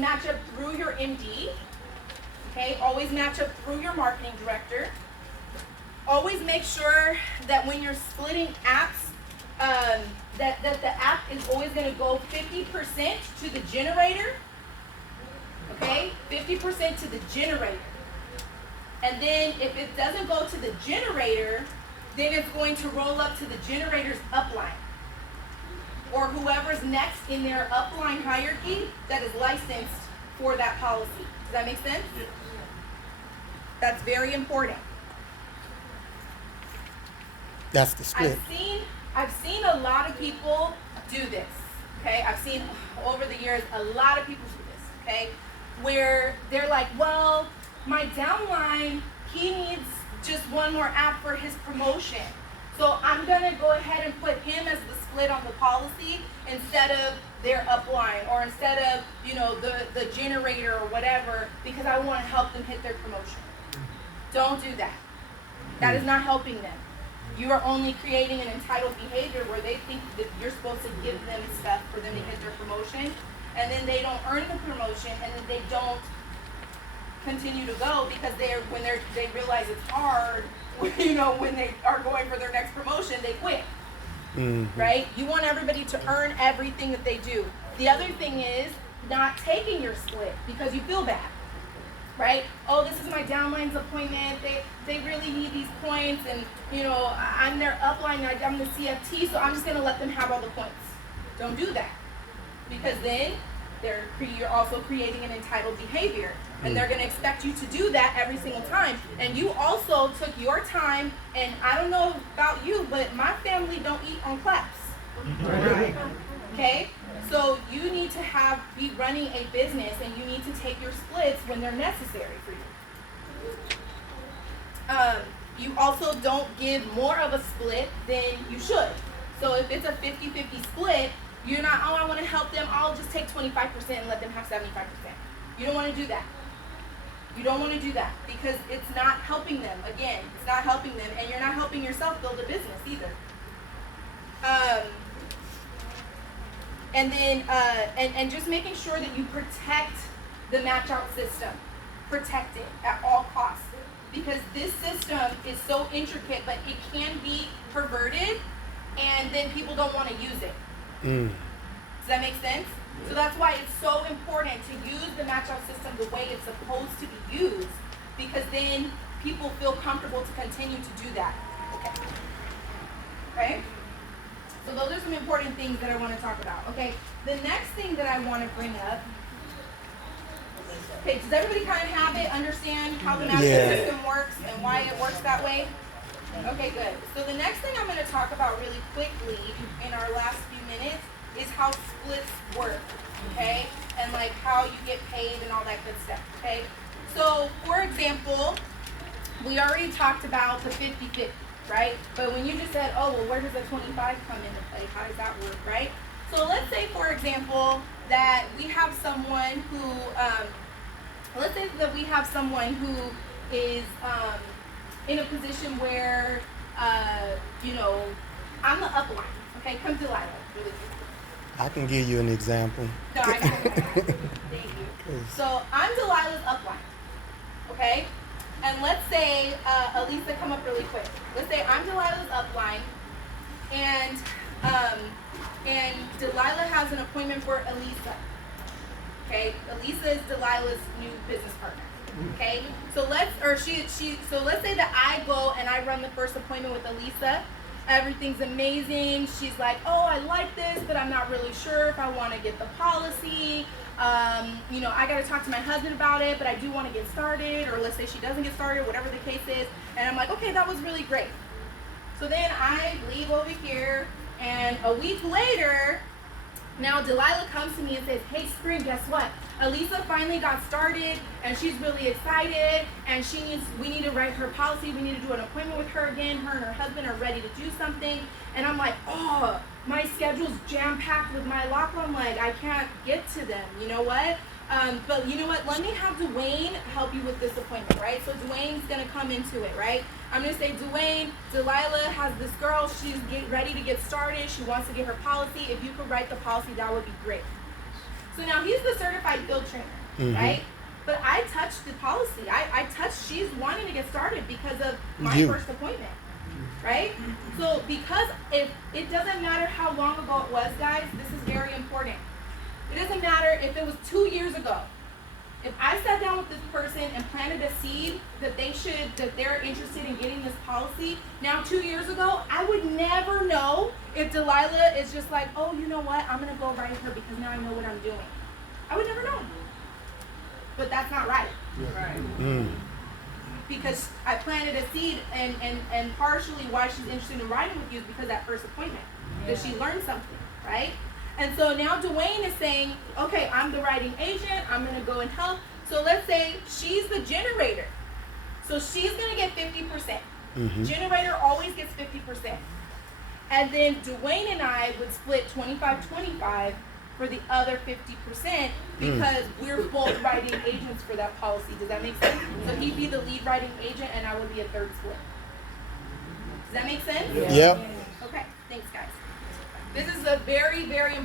match up through your MD. Okay, always match up through your marketing director. Always make sure that when you're splitting apps, that the app is always going to go 50% to the generator. Okay, 50% to the generator. And then if it doesn't go to the generator, then it's going to roll up to the generator's upline, or whoever's next in their upline hierarchy that is licensed for that policy. Does that make sense? Yes. That's very important. That's the split. I've seen a lot of people do this. Okay, I've seen over the years a lot of people do this. Okay, where they're like, well, my downline, he needs just one more app for his promotion, so I'm gonna go ahead and put him as the split on the policy instead of their upline, or instead of, you know, the generator or whatever, because I want to help them hit their promotion. Don't do that. That is not helping them. You are only creating an entitled behavior where they think that you're supposed to give them stuff for them to hit their promotion, and then they don't earn the promotion, and then they don't continue to go because they realize it's hard, you know, when they are going for their next promotion, they quit. Right? You want everybody to earn everything that they do. The other thing is not taking your split because you feel bad. Right? Oh, this is my downline's appointment. They really need these points, and you know, I'm their upline, I'm the CFT, so I'm just gonna let them have all the points. Don't do that. Because then you're also creating an entitled behavior. And they're going to expect you to do that every single time. And you also took your time, and I don't know about you, but my family don't eat on claps. Right. Okay? So you need to be running a business, and you need to take your splits when they're necessary for you. You also don't give more of a split than you should. So if it's a 50-50 split, you're not, oh, I want to help them, I'll just take 25% and let them have 75%. You don't want to do that. You don't want to do that because it's not helping them. Again, it's not helping them, and you're not helping yourself build a business either. And then and just making sure that you protect the match out system. Protect it at all costs, because this system is so intricate, but it can be perverted, and then people don't want to use it. Does that make sense? So that's why it's so important to use the match-out system the way it's supposed to be used, because then people feel comfortable to continue to do that. Okay? So those are some important things that I want to talk about. Okay, the next thing that I want to bring up. Okay, does everybody kind of have it, understand how the match-out system works and why it works that way? Okay, good. So the next thing I'm going to talk about really quickly in our last few minutes is how splits work, okay? And like how you get paid and all that good stuff, okay? So, for example, we already talked about the 50-50, right? But when you just said, oh, well, where does the 25 come into play? How does that work, right? So let's say, for example, that we have someone who, is in a position where, you know, I'm the upline, okay? Come Delilah, really quick. I can give you an example. No, I don't. Thank you. So I'm Delilah's upline, okay? And let's say, Elisa, come up really quick. Let's say I'm Delilah's upline, and Delilah has an appointment for Elisa. Okay, Elisa is Delilah's new business partner. Okay, so let's say that I go and I run the first appointment with Elisa. Everything's amazing. She's like, oh, I like this, but I'm not really sure if I want to get the policy. You know, I got to talk to my husband about it, but I do want to get started. Or let's say she doesn't get started, whatever the case is. And I'm like, okay, that was really great. So then I leave over here, and a week later, now Delilah comes to me and says, hey, Spring, guess what? Elisa finally got started, and she's really excited, and we need to write her policy. We need to do an appointment with her again. Her and her husband are ready to do something. And I'm like, oh, my schedule's jam-packed with my law firm. Like, I can't get to them. You know what? But you know what? Let me have Dwayne help you with this appointment, right? So Dwayne's going to come into it, right? I'm going to say, Dwayne, Delilah has this girl. She's ready to get started. She wants to get her policy. If you could write the policy, that would be great. So now he's the certified field trainer, right? But I touched the policy. I touched, she's wanting to get started because of my first appointment, right? So because if it doesn't matter how long ago it was, guys, this is very important. It doesn't matter if it was 2 years ago. If I sat down with this person and planted a seed that they're interested in getting this policy, now 2 years ago, I would never know if Delilah is just like, oh, you know what, I'm gonna go write her because now I know what I'm doing. I would never know. But that's not right. Right. Because I planted a seed, and partially why she's interested in writing with you is because of that first appointment. That she learned something, right? And so now Dwayne is saying, okay, I'm the writing agent, I'm gonna go and help. So let's say she's the generator. So she's gonna get 50%. Generator always gets 50%. And then Dwayne and I would split 25-25 for the other 50% because we're both writing agents for that policy. Does that make sense? So he'd be the lead writing agent and I would be a third split. Does that make sense? Yep. Okay, thanks guys. This is a very, very important